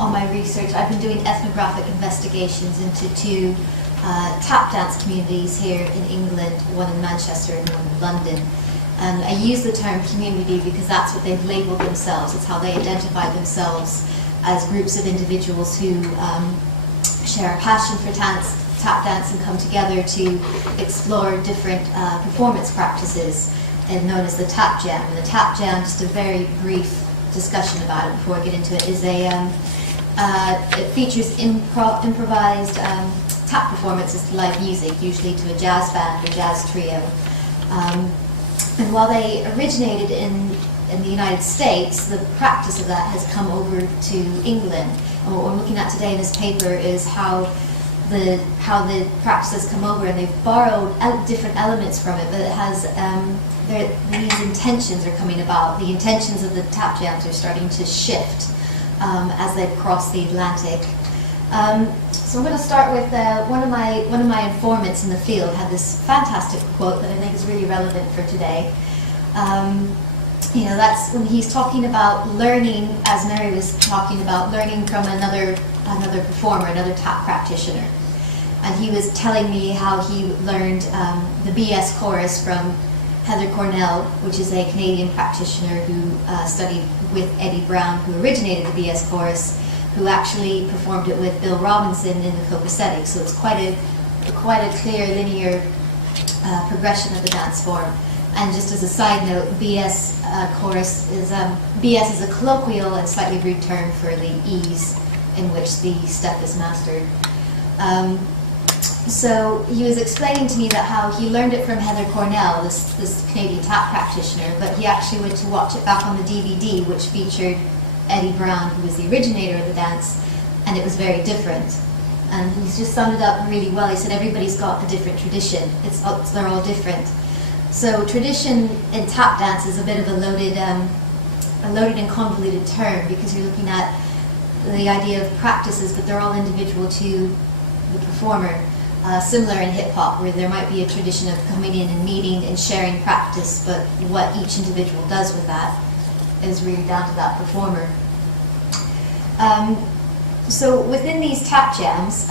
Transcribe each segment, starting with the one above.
on my research, I've been doing ethnographic investigations into two tap dance communities here in England, one in Manchester and one in London. And I use the term community because that's what they've labelled themselves. It's how they identify themselves as groups of individuals who share a passion for tap dance and come together to explore different performance practices, and known as the tap jam. And the tap jam, just a very brief discussion about it before I get into it, is it features improvised tap performances to live music, usually to a jazz band or jazz trio. And while they originated in the United States, the practice of that has come over to England. And what we're looking at today in this paper is how the practice has come over, and they've borrowed different elements from it, but it has these intentions are coming about. The intentions of the tap jams are starting to shift as they cross the Atlantic. So I'm going to start with one of my informants in the field had this fantastic quote that I think is really relevant for today. That's when he's talking about learning, as Mary was talking about, learning from another performer, another tap practitioner. And he was telling me how he learned the BS chorus from Heather Cornell, which is a Canadian practitioner who studied with Eddie Brown, who originated the BS chorus, who actually performed it with Bill Robinson in the copacetic. So it's quite a clear linear progression of the dance form. And just as a side note, BS chorus is BS is a colloquial and slightly rude term for the ease in which the step is mastered. So he was explaining to me that how he learned it from Heather Cornell, this Canadian tap practitioner, but he actually went to watch it back on the DVD, which featured Eddie Brown, who was the originator of the dance, and it was very different. And he's just summed it up really well. He said everybody's got a different tradition. They're all different. So tradition in tap dance is a bit of a loaded and convoluted term, because you're looking at the idea of practices, but they're all individual to the performer. Similar in hip-hop, where there might be a tradition of coming in and meeting and sharing practice, but what each individual does with that is really down to that performer. So within these tap jams,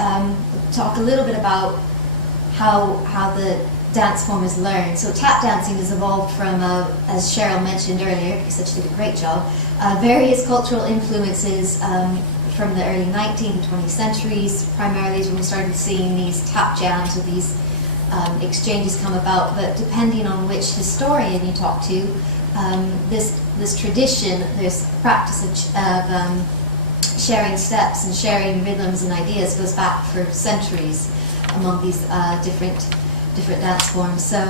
talk a little bit about how the dance form is learned. So tap dancing has evolved from, as Cheryl mentioned earlier, because she did a great job, various cultural influences from the early 19th and 20th centuries. Primarily is when we started seeing these tap jams or these exchanges come about, but depending on which historian you talk to, this tradition, this practice of sharing steps and sharing rhythms and ideas goes back for centuries among these different dance forms. So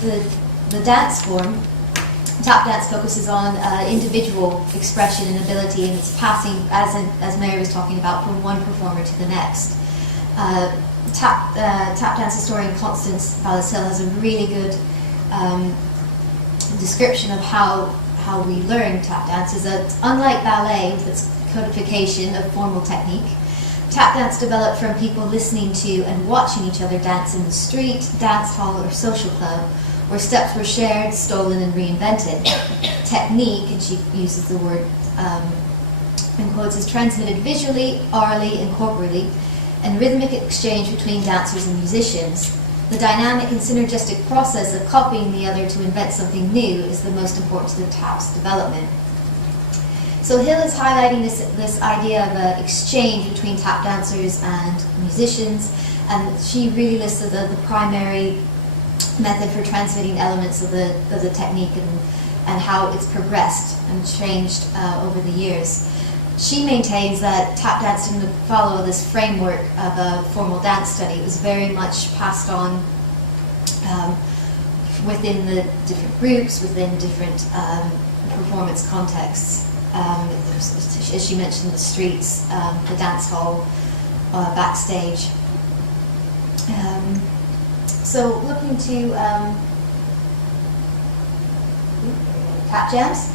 the dance form, tap dance, focuses on individual expression and ability, and it's passing, as Mary was talking about, from one performer to the next. Tap dance historian Constance Vallis-Hill has a really good description of how we learn tap dance. Is that unlike ballet, with its codification of formal technique, tap dance developed from people listening to and watching each other dance in the street, dance hall, or social club, where steps were shared, stolen, and reinvented. Technique, and she uses the word in quotes, is transmitted visually, orally, and corporally, and rhythmic exchange between dancers and musicians. The dynamic and synergistic process of copying the other to invent something new is the most important to the tap's development. So Hill is highlighting this idea of exchange between tap dancers and musicians, and she really lists the primary method for transmitting elements of the technique and how it's progressed and changed over the years. She maintains that tap dance didn't follow this framework of a formal dance study. It was very much passed on within the different groups, within different performance contexts. As she mentioned, the streets, the dance hall, backstage. So looking to tap jams.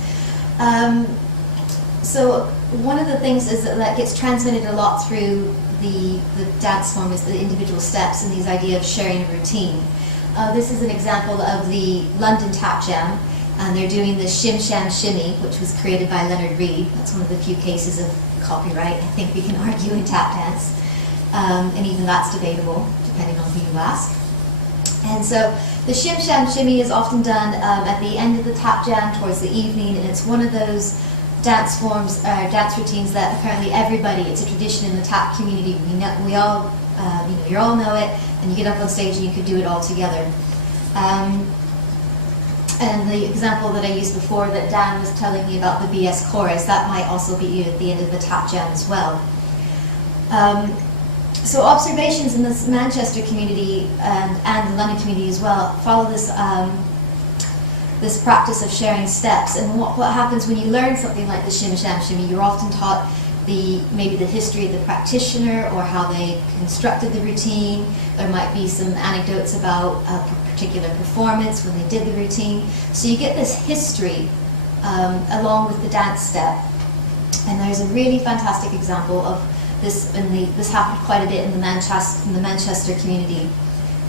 So one of the things is that gets transmitted a lot through the dance form is the individual steps and these idea of sharing a routine. This is an example of the London Tap Jam, And they're doing the Shim Sham Shimmy, which was created by Leonard Reed. That's one of the few cases of copyright I think we can argue in tap dance. And even that's debatable, depending on who you ask. And so the Shim Sham Shimmy is often done at the end of the tap jam towards the evening, and it's one of those dance forms, dance routines that apparently everybody, it's a tradition in the tap community. We all, you all know it, and you get up on stage and you could do it all together. And the example that I used before that Dan was telling me about the BS chorus, that might also be at the end of the tap jam as well. So observations in this Manchester community and the London community as well follow this this practice of sharing steps. And what happens when you learn something like the Shim Sham Shimmy, you're often taught maybe the history of the practitioner or how they constructed the routine. There might be some anecdotes about a particular performance when they did the routine. So you get this history along with the dance step. And there's a really fantastic example of this, this happened quite a bit in the Manchester community.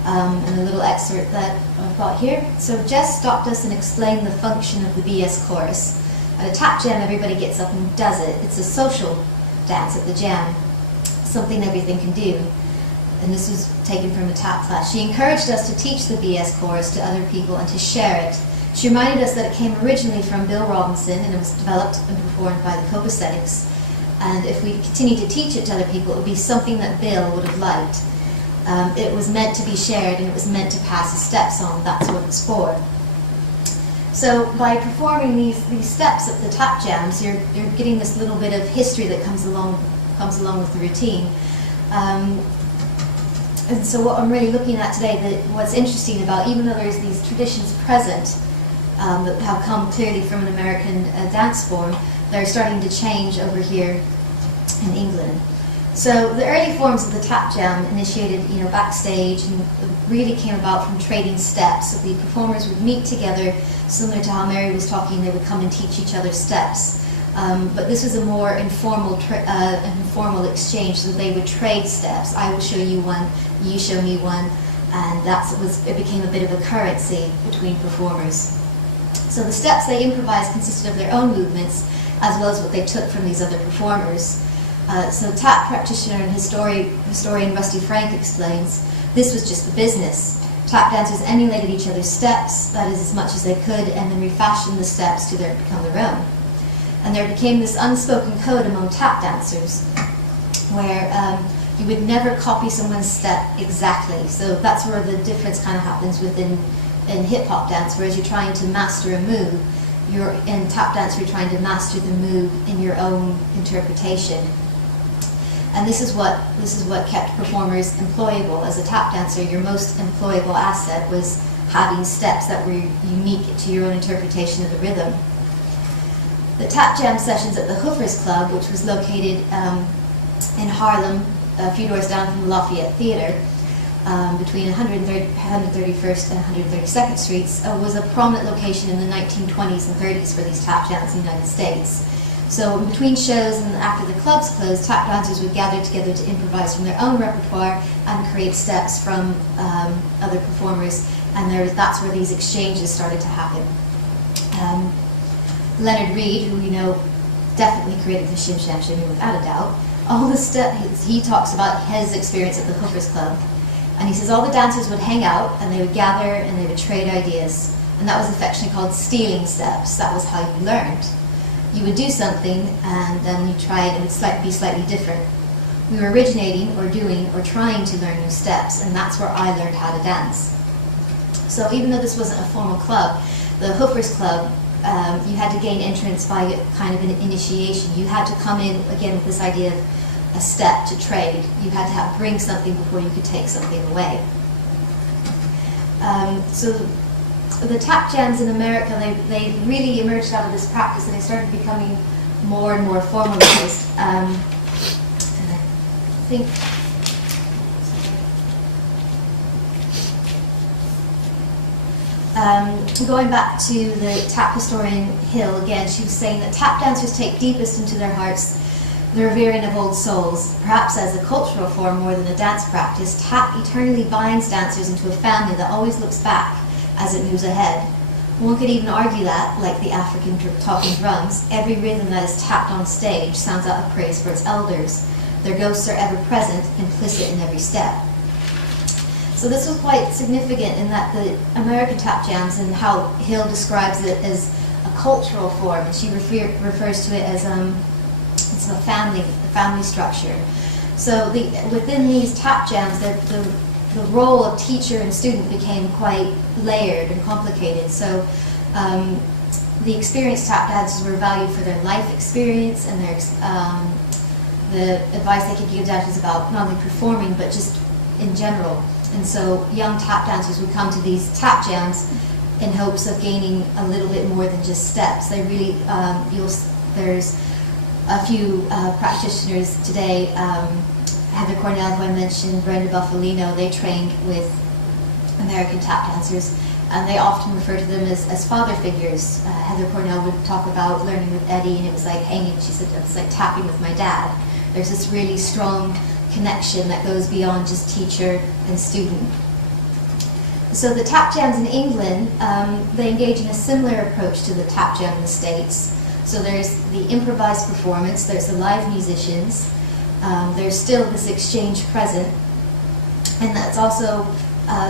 And a little excerpt that I've got here. So Jess stopped us and explained the function of the BS chorus. At a tap jam, everybody gets up and does it. It's a social dance at the jam, something everything can do. And this was taken from a tap class. She encouraged us to teach the BS chorus to other people and to share it. She reminded us that it came originally from Bill Robinson and it was developed and performed by the Copaesthetics. And if we continue to teach it to other people, it would be something that Bill would have liked. It was meant to be shared and it was meant to pass the steps on. That's what it's for. So by performing these steps at the tap jams, you're getting this little bit of history that comes along with the routine. And so what I'm really looking at today, what's interesting about, even though there's these traditions present that have come clearly from an American dance form, they're starting to change over here in England. So the early forms of the tap jam initiated, backstage and really came about from trading steps. So the performers would meet together, similar to how Mary was talking, they would come and teach each other steps. But this was a more informal exchange, so they would trade steps. I will show you one, you show me one, and it became a bit of a currency between performers. So the steps they improvised consisted of their own movements, as well as what they took from these other performers. So tap practitioner and historian Rusty Frank explains, this was just the business. Tap dancers emulated each other's steps, that is as much as they could, and then refashioned the steps to become their own. And there became this unspoken code among tap dancers, where you would never copy someone's step exactly. So that's where the difference kind of happens in hip-hop dance, whereas you're trying to master a move, in tap dance you're trying to master the move in your own interpretation. And this is what kept performers employable. As a tap dancer, your most employable asset was having steps that were unique to your own interpretation of the rhythm. The tap jam sessions at the Hoofers Club, which was located in Harlem, a few doors down from the Lafayette Theatre, between 131st and 132nd Streets, was a prominent location in the 1920s and 30s for these tap jams in the United States. So in between shows and after the clubs closed, tap dancers would gather together to improvise from their own repertoire and create steps from other performers, and that's where these exchanges started to happen. Leonard Reed, who we know definitely created the Shim Sham Shimmy without a doubt, he talks about his experience at the Hoofers Club. And he says all the dancers would hang out and they would gather and they would trade ideas. And that was affectionately called stealing steps. That was how you learned. You would do something and then you try it and it would be slightly different. We were originating or doing or trying to learn new steps, and that's where I learned how to dance. So even though this wasn't a formal club, the Hoofers Club, you had to gain entrance by kind of an initiation. You had to come in, again, with this idea of a step to trade. You had to bring something before you could take something away. So the tap jams in America, they really emerged out of this practice, and they started becoming more and more formalized. And I think going back to the tap historian Hill again, she was saying that tap dancers take deepest into their hearts the revering of old souls. Perhaps as a cultural form more than a dance practice, tap eternally binds dancers into a family that always looks back as it moves ahead. One could even argue that, like the African talking drums, every rhythm that is tapped on stage sounds out of praise for its elders. Their ghosts are ever present, implicit in every step. So this was quite significant in that the American tap jams, and how Hill describes it as a cultural form, and she refers to it as it's a family structure. So within these tap jams, the role of teacher and student became quite layered and complicated. So the experienced tap dancers were valued for their life experience and their the advice they could give dancers about not only performing but just in general. And so young tap dancers would come to these tap jams in hopes of gaining a little bit more than just steps. They really, there's a few practitioners today, Heather Cornell, who I mentioned, Brenda Buffalino, they trained with American tap dancers, and they often refer to them as father figures. Heather Cornell would talk about learning with Eddie, and it was like hanging, she said, it's like tapping with my dad. There's this really strong connection that goes beyond just teacher and student. So the tap jams in England, they engage in a similar approach to the tap jam in the States. So there's the improvised performance, there's the live musicians, there's still this exchange present, and that's also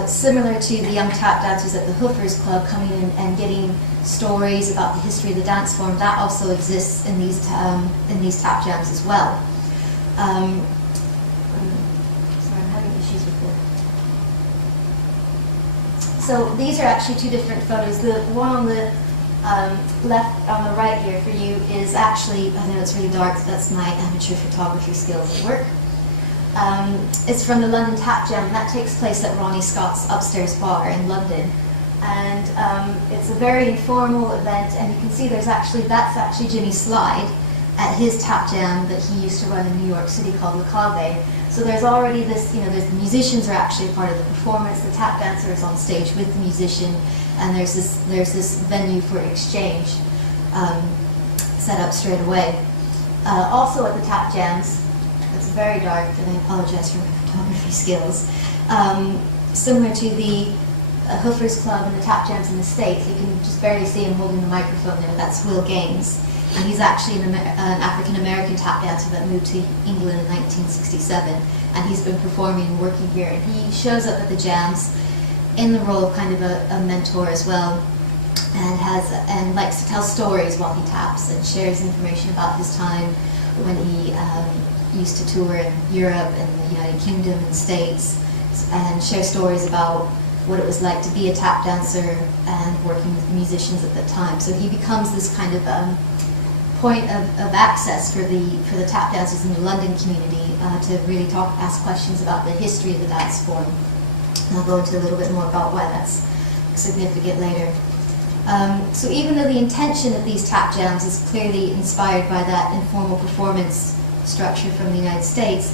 similar to the young tap dancers at the Hoofers Club coming in and getting stories about the history of the dance form. That also exists in these tap jams as well. Sorry, I'm having issues with it. So these are actually two different photos. The one on the left, on the right here for you is actually, I know it's really dark, so that's my amateur photography skills at work. It's from the London Tap Jam, and that takes place at Ronnie Scott's Upstairs Bar in London. And it's a very informal event, and you can see that's actually Jimmy Slide at his tap jam that he used to run in New York City called Le Cave. So there's already this, there's the musicians are actually part of the performance, the tap dancer is on stage with the musician, and there's this venue for exchange set up straight away. Also at the tap jams, it's very dark, and I apologize for my photography skills. Similar to the Hoofers Club and the tap jams in the States, you can just barely see him holding the microphone there. That's Will Gaines. And he's actually an African-American tap dancer that moved to England in 1967. And he's been performing and working here. And he shows up at the jams in the role of kind of a mentor as well, and likes to tell stories while he taps and shares information about his time when he used to tour in Europe and the United Kingdom and the States, and share stories about what it was like to be a tap dancer and working with musicians at the time. So he becomes this kind of point of access for the tap dancers in the London community to really ask questions about the history of the dance form. And I'll go into a little bit more about why that's significant later. So even though the intention of these tap jams is clearly inspired by that informal performance structure from the United States,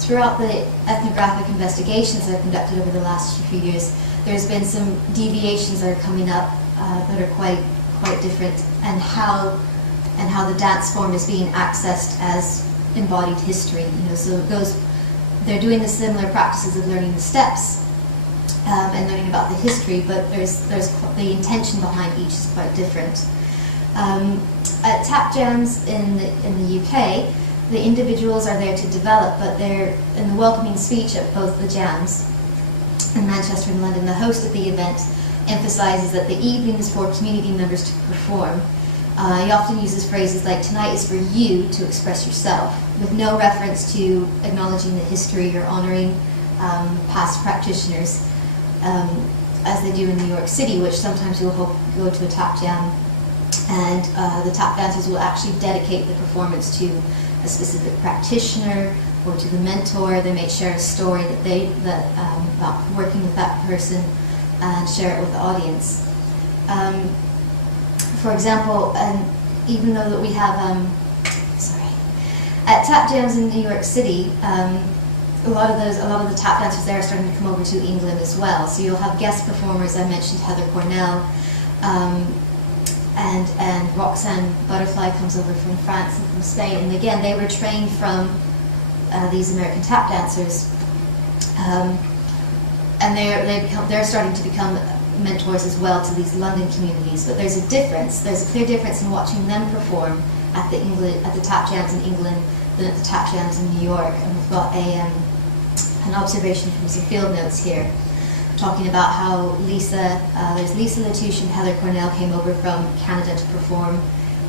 throughout the ethnographic investigations that I've conducted over the last few years, there's been some deviations that are coming up that are quite different, and how the dance form is being accessed as embodied history. So it goes. They're doing the similar practices of learning the steps and learning about the history, but there's the intention behind each is quite different. At tap jams in the UK, the individuals are there to develop, but they're in the welcoming speech at both the jams in Manchester and London. The host of the event emphasizes that the evening is for community members to perform. He often uses phrases like, "Tonight is for you to express yourself," with no reference to acknowledging the history or honoring past practitioners, as they do in New York City, which sometimes you'll go to a tap jam, and the tap dancers will actually dedicate the performance to a specific practitioner or to the mentor. They may share a story about working with that person and share it with the audience. For example, even though that we have, at tap jams in New York City, a lot of the tap dancers there are starting to come over to England as well. So you'll have guest performers. I mentioned Heather Cornell, and Roxanne Butterfly comes over from France and from Spain. And again, they were trained from these American tap dancers, and they're starting to become mentors as well to these London communities. But there's a difference. There's a clear difference in watching them perform at the tap jams in England than at the tap jams in New York. And we've got an observation from some field notes here, talking about how there's Lisa Latouche and Heather Cornell came over from Canada to perform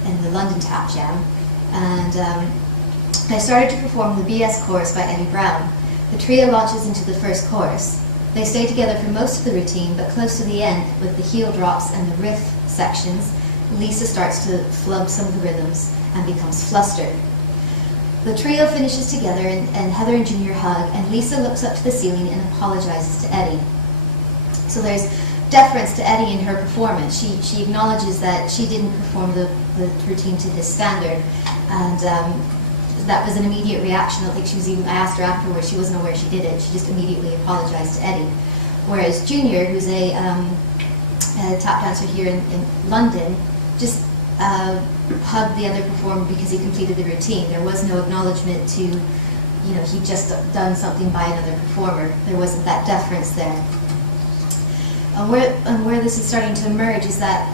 in the London Tap Jam. And they started to perform the BS chorus by Eddie Brown. The trio launches into the first chorus. They stay together for most of the routine, but close to the end, with the heel drops and the riff sections, Lisa starts to flub some of the rhythms and becomes flustered. The trio finishes together, and Heather and Junior hug, and Lisa looks up to the ceiling and apologizes to Eddie. So there's deference to Eddie in her performance. She acknowledges that she didn't perform the routine to his standard, and that was an immediate reaction. I don't think she was even, I asked her afterwards, she wasn't aware she did it. She just immediately apologized to Eddie. Whereas Junior, who's a tap dancer here in London, just hugged the other performer because he completed the routine. There was no acknowledgement to, he'd just done something by another performer. There wasn't that deference there. And where this is starting to emerge is that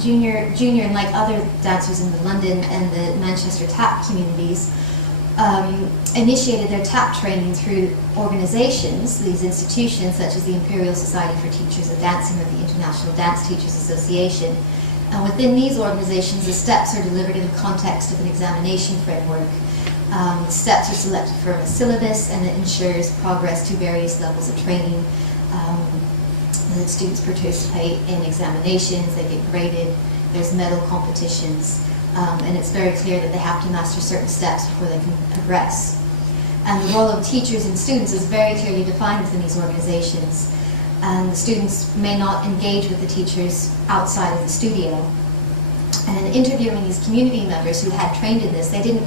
Junior, and like other dancers in the London and the Manchester tap communities, initiated their tap training through organizations, these institutions such as the Imperial Society for Teachers of Dancing or the International Dance Teachers Association. And within these organizations, the steps are delivered in the context of an examination framework. The steps are selected from a syllabus, and it ensures progress to various levels of training. The students participate in examinations, they get graded, there's medal competitions, and it's very clear that they have to master certain steps before they can progress. And the role of teachers and students is very clearly defined within these organizations, and the students may not engage with the teachers outside of the studio. And in interviewing these community members who had trained in this, they didn't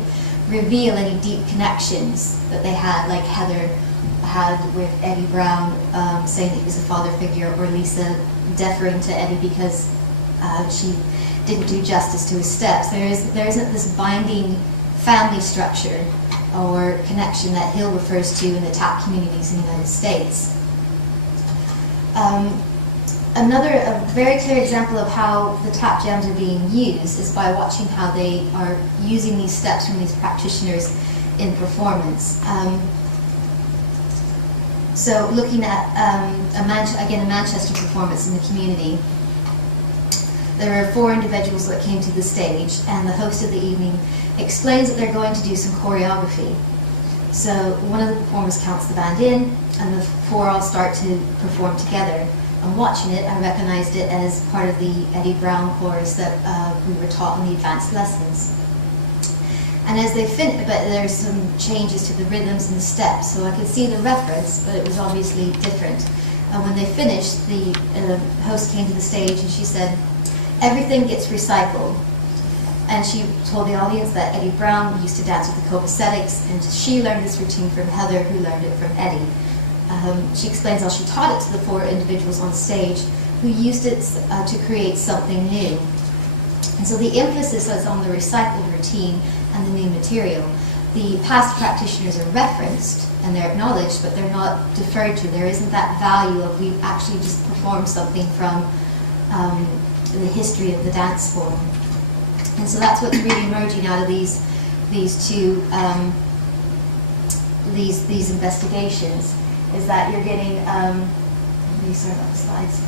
reveal any deep connections that they had, like Heather had with Eddie Brown, saying that he was a father figure, or Lisa deferring to Eddie because she didn't do justice to his steps. There isn't this binding family structure or connection that Hill refers to in the tap communities in the United States. A very clear example of how the tap jams are being used is by watching how they are using these steps from these practitioners in performance. So looking at, a Manchester performance in the community, there are 4 individuals that came to the stage, and the host of the evening explains that they're going to do some choreography. So one of the performers counts the band in, and the 4 all start to perform together. And watching it, I recognized it as part of the Eddie Brown chorus that we were taught in the advanced lessons. And as they finish, but there's some changes to the rhythms and the steps, so I could see the reference, but it was obviously different. And when they finished, the host came to the stage and she said, "Everything gets recycled." And she told the audience that Eddie Brown used to dance with the copacetics, and she learned this routine from Heather, who learned it from Eddie. She explains how she taught it to the 4 individuals on stage, who used it to create something new. And so the emphasis is on the recycled routine and the new material. The past practitioners are referenced and they're acknowledged, but they're not deferred to. There isn't that value of we've actually just performed something from the history of the dance form. And so that's what's really emerging out of these two these investigations, is that you're getting. Sorry about the slides.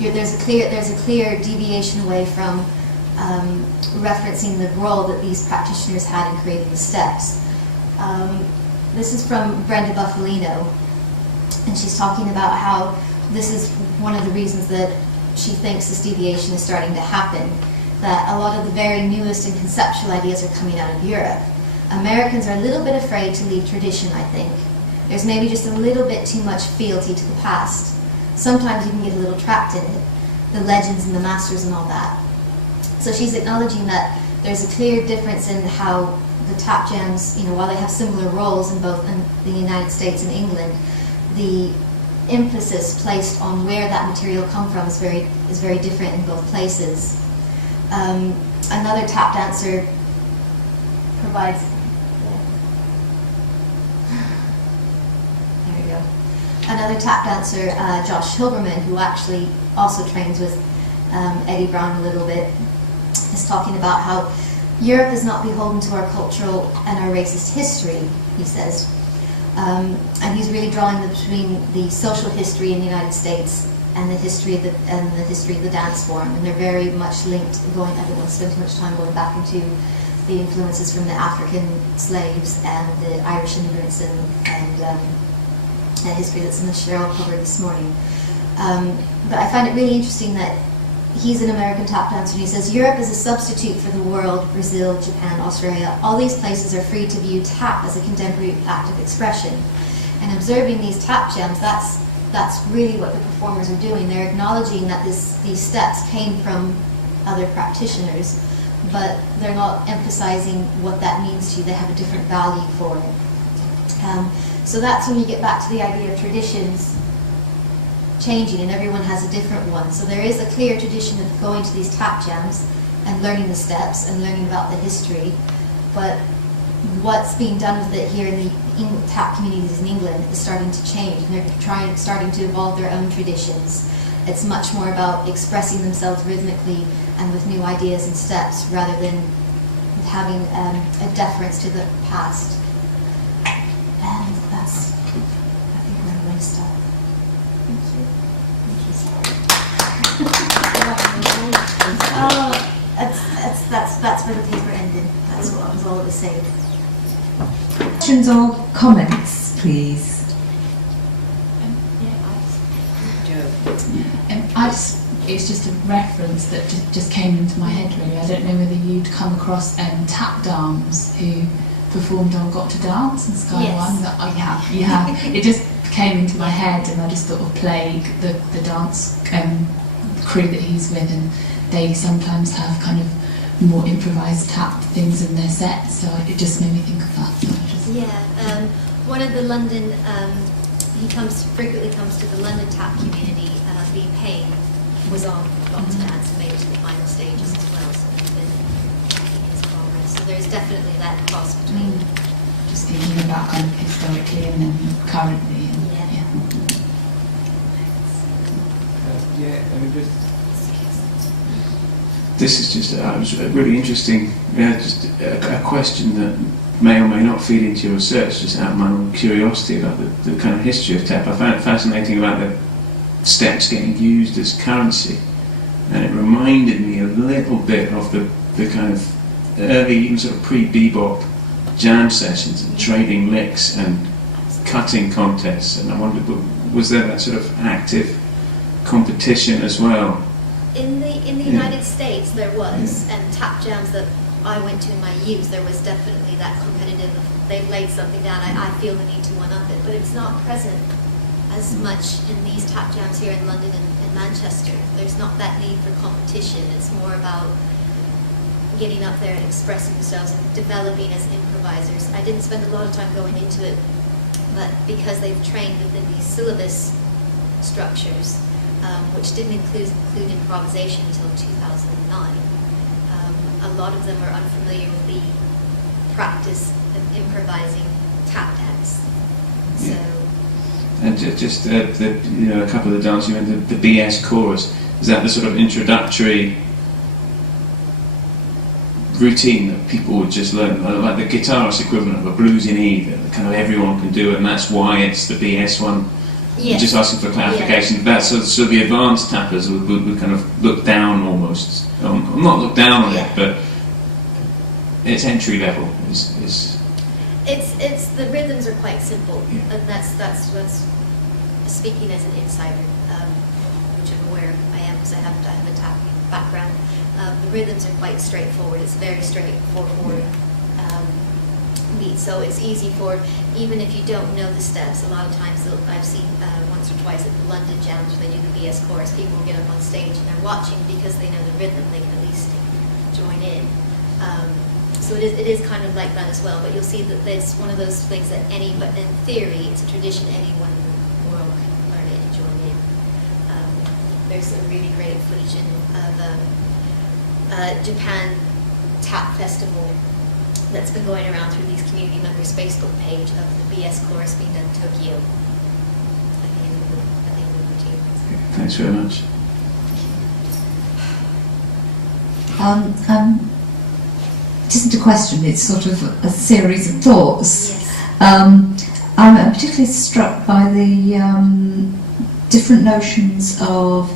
There's a clear deviation away from referencing the role that these practitioners had in creating the steps. This is from Brenda Buffalino, and she's talking about how this is one of the reasons that she thinks this deviation is starting to happen, that a lot of the very newest and conceptual ideas are coming out of Europe. Americans are a little bit afraid to leave tradition, I think. There's maybe just a little bit too much fealty to the past. Sometimes you can get a little trapped in it, the legends and the masters and all that. So she's acknowledging that there's a clear difference in how the tap jams, while they have similar roles in both in the United States and England, the emphasis placed on where that material come from is very different in both places. Another tap dancer provides. There we go. another tap dancer, Josh Hilberman, who actually also trains with Eddie Brown a little bit, is talking about how Europe is not beholden to our cultural and our racist history, he says. And he's really drawing between the social history in the United States and the history of the dance form, and they're very much linked. I don't want to spend too much time going back into the influences from the African slaves and the Irish immigrants and history that's in the Cheryl cover this morning. But I find it really interesting that he's an American tap dancer, and he says, Europe is a substitute for the world, Brazil, Japan, Australia. All these places are free to view tap as a contemporary act of expression. And observing these tap jams, that's really what the performers are doing. They're acknowledging that these steps came from other practitioners, but they're not emphasizing what that means to you. They have a different value for it. So that's when you get back to the idea of traditions changing, and everyone has a different one. So there is a clear tradition of going to these tap jams and learning the steps and learning about the history, but what's being done with it here in the tap communities in England is starting to change, and they're starting to evolve their own traditions. It's much more about expressing themselves rhythmically and with new ideas and steps, rather than having a deference to the past. And that's, I think, where I'm going to stop. Thank you. That's where the paper ended. That's what was all it was saying. Questions or comments, please? It's just a reference that just came into my head, really. I don't know whether you'd come across tap dams who performed on Got to Dance in Sky Yes. One. You have. It just came into my head, and I just thought of Plague, the dance crew that he's with, and they sometimes have kind of more improvised tap things in their sets, so it just made me think of that. One of the London, frequently comes to the London tap community. Lee Payne was on Got to Dance and made it to the final stages as well, so he's been in his progress. So there's definitely that cross between. Just thinking about kind of historically and then currently. And, This is just it was really interesting. Just a question that may or may not feed into your research, just out of my own curiosity about the kind of history of tap. I found it fascinating about the steps getting used as currency, and it reminded me a little bit of the kind of early, even sort of pre-bebop jam sessions and trading licks and cutting contests, and I wondered, was there that sort of active competition as well? In the United States there was, and tap jams that I went to in my youth, there was definitely that competitive, they've laid something down, I feel the need to one-up it, but it's not present as much in these tap jams here in London and Manchester. There's not that need for competition. It's more about getting up there and expressing themselves and developing as improvisers. I didn't spend a lot of time going into it, but because they've trained within these syllabus structures, which didn't include improvisation until 2009, a lot of them are unfamiliar with the practice of improvising tap dance. So. And just a couple of the dances, you meant the BS chorus. Is that the sort of introductory routine that people would just learn, like the guitarist equivalent of a blues in E, that kind of everyone can do it, and that's why it's the BS one? Yes. Just asking for clarification. Yeah. That's so the advanced tappers would kind of look down almost. Not look down on it, but it's entry level. It's the rhythms are quite simple, Yeah. and that's what's speaking as an insider, which I'm aware I am because I have a tap background. The rhythms are quite straightforward. It's very straightforward beat, so it's easy for, even if you don't know the steps. A lot of times I've seen once or twice at the London jams where they do the BS chorus, people will get up on stage and they're watching because they know the rhythm. They can at least join in. So it is kind of like that as well, but you'll see that it's one of those things that but in theory, it's a tradition anyone in the world can learn it and join in. There's some really great footage of Japan Tap Festival that's been going around through these community members' Facebook page of the BS chorus being done in Tokyo. Like, Thanks very much. It isn't a question, it's sort of a series of thoughts. Yes. I'm particularly struck by the different notions of,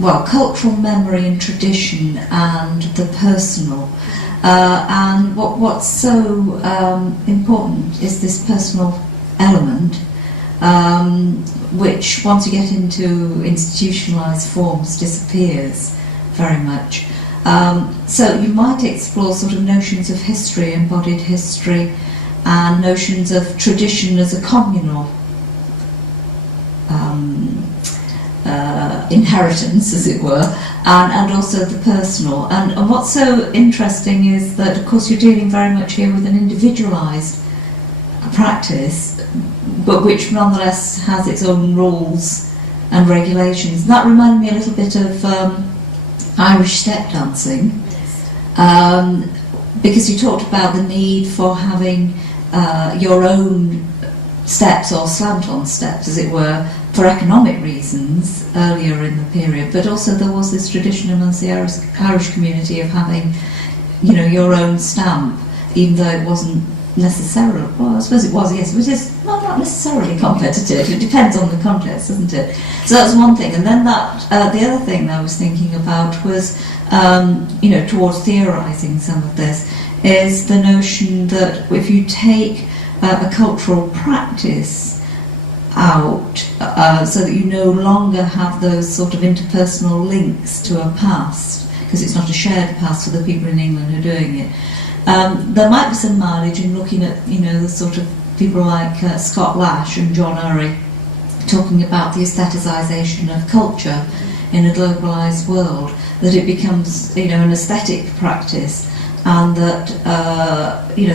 well, cultural memory and tradition and the personal. And what's so important is this personal element, which, once you get into institutionalised forms, disappears very much. So you might explore sort of notions of history, embodied history, and notions of tradition as a communal inheritance, as it were, and also the personal. And what's so interesting is that, of course, you're dealing very much here with an individualised practice, but which nonetheless has its own rules and regulations. That reminded me a little bit of Irish step dancing, because you talked about the need for having your own steps, or slant-on steps, as it were, for economic reasons earlier in the period, but also there was this tradition amongst the Irish community of having, you know, your own stamp, even though it wasn't necessarily, well, I suppose it was, yes, but it's not necessarily competitive. It depends on the context, doesn't it? So that's one thing. And then that the other thing I was thinking about was, you know, towards theorising some of this, is the notion that if you take a cultural practice out, so that you no longer have those sort of interpersonal links to a past, because it's not a shared past for the people in England who are doing it. There might be some mileage in looking at, you know, the sort of people like Scott Lash and John Urry talking about the aestheticisation of culture in a globalised world, that it becomes, you know, an aesthetic practice, and that, you know,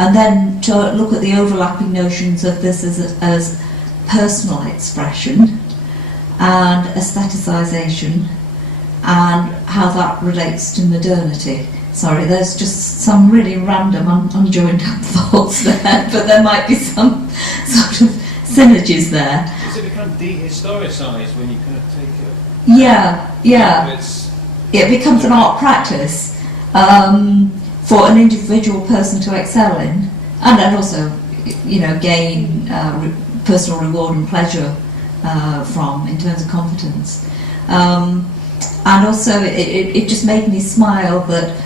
and then to look at the overlapping notions of this as personal expression and aestheticisation, and how that relates to modernity. Sorry, there's just some really random, unjoined up thoughts there, but there might be some sort of synergies there. Does it become dehistoricised when you kind of take it? Yeah. It becomes an art practice for an individual person to excel in, and also, you know, gain personal reward and pleasure from, in terms of competence. And also, it just made me smile that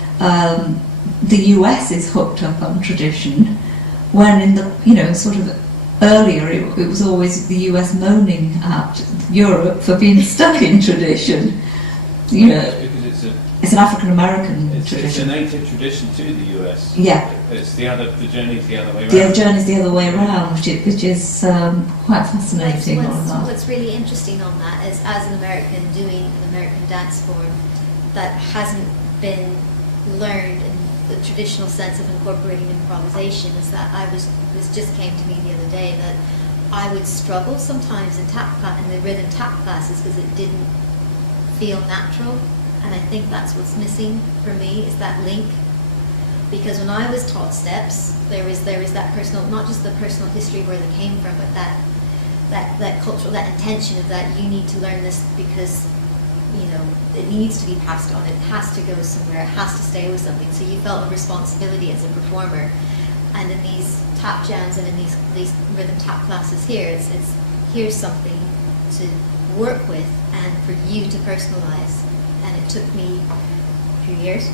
the US is hooked up on tradition, when in the, you know, sort of earlier it was always the US moaning at Europe for being stuck in tradition. You know, because it's an African American tradition. It's a native tradition to the US. Yeah. It's the journey's the other way around. The journey's the other way around, which is quite fascinating. What's really interesting on that is, as an American doing an American dance form that hasn't been learned in the traditional sense of incorporating improvisation, is that this just came to me the other day, that I would struggle sometimes in the rhythm tap classes because it didn't feel natural, and I think that's what's missing for me, is that link. Because when I was taught steps, there is that personal, not just the personal history where they came from, but that cultural, that intention of that you need to learn this because, you know, it needs to be passed on, it has to go somewhere, it has to stay with something. So you felt a responsibility as a performer. And in these tap jams and in these rhythm tap classes here, it's here's something to work with and for you to personalize. And it took me a few years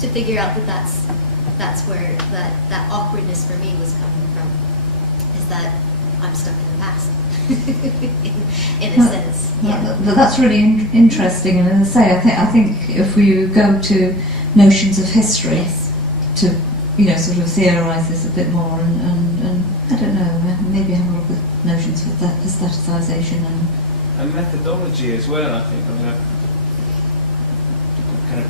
to figure out that's where that awkwardness for me was coming from, is that I'm stuck in the past. in a sense. Yeah. That's really interesting, and as I say, I think if we go to notions of history, Yes. to, you know, sort of theorise this a bit more, and I don't know, maybe have a look at notions of that aestheticisation and methodology as well. I think. I mean, kind of.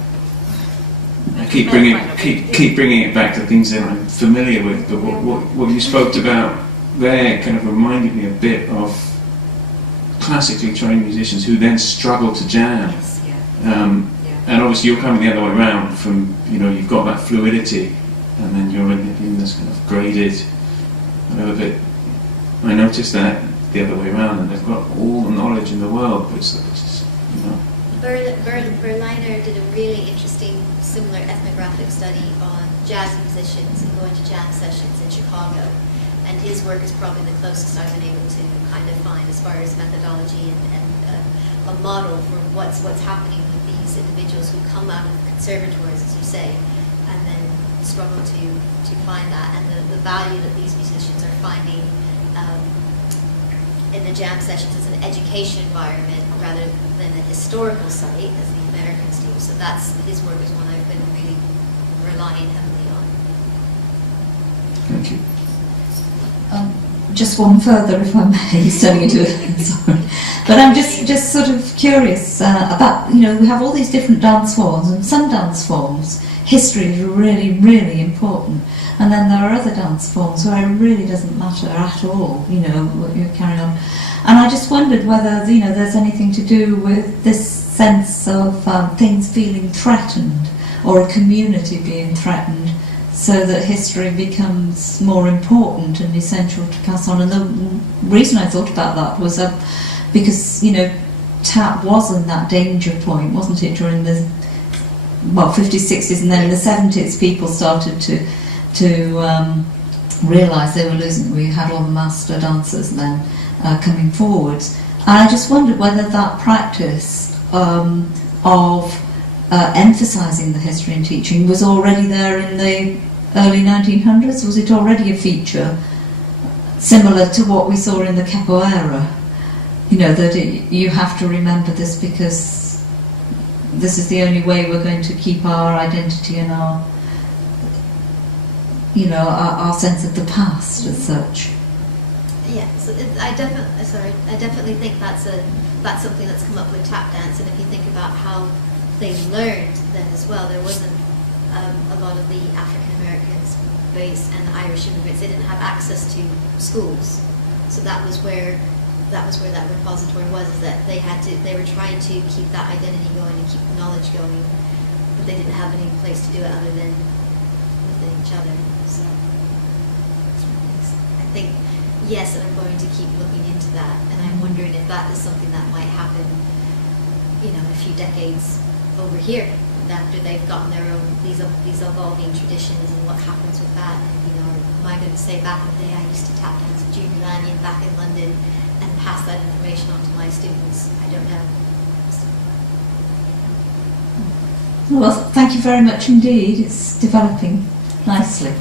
I keep bringing it back to things that I'm familiar with, but what you spoke about there kind of reminded me a bit of classically trained musicians who then struggle to jam. Yes, yeah. And obviously you're coming the other way around from, you know, you've got that fluidity, and then you're in this kind of graded, a little bit. I noticed that the other way around, and they've got all the knowledge in the world, but it's just, Berliner did a really interesting, similar ethnographic study on jazz musicians and going to jam sessions in Chicago. And his work is probably the closest I've been able to kind of find as far as methodology and a model for what's happening with these individuals who come out of conservatories, as you say, and then struggle to find that, and the value that these musicians are finding in the jam sessions as an education environment rather than a historical site, as the Americans do. So that's his work is one I've been really relying heavily on. Thank you. Just one further, if I may, turning into it. Sorry, but I'm just sort of curious about, we have all these different dance forms, and some dance forms history is really, really important, and then there are other dance forms where it really doesn't matter at all. What you carry on, and I just wondered whether there's anything to do with this sense of things feeling threatened, or a community being threatened, so that history becomes more important and essential to pass on. And the reason I thought about that was because tap wasn't that danger point, wasn't it, during the 50s, 60s, and then in the 70s people started to realise they were losing. We had all the master dancers then coming forwards, and I just wondered whether that practice of emphasising the history and teaching was already there in the early 1900s. Was it already a feature similar to what we saw in the capoeira? That you have to remember this because this is the only way we're going to keep our identity and our sense of the past as such. Yeah, so I definitely think that's something that's come up with tap dance. And if you think about how they learned then as well, there wasn't a lot of the African Americans based and the Irish immigrants. They didn't have access to schools, so that was where that repository was. Is that they were trying to keep that identity going and keep the knowledge going, but they didn't have any place to do it other than within each other. So I think yes, and I'm going to keep looking into that, and I'm wondering if that is something that might happen, a few decades over here, after they've gotten their own these evolving traditions, and what happens with that. And am I going to say back in the day I used to tap dance with Junior Lanyon back in London and pass that information on to my students? I don't know. Well, thank you very much indeed. It's developing nicely.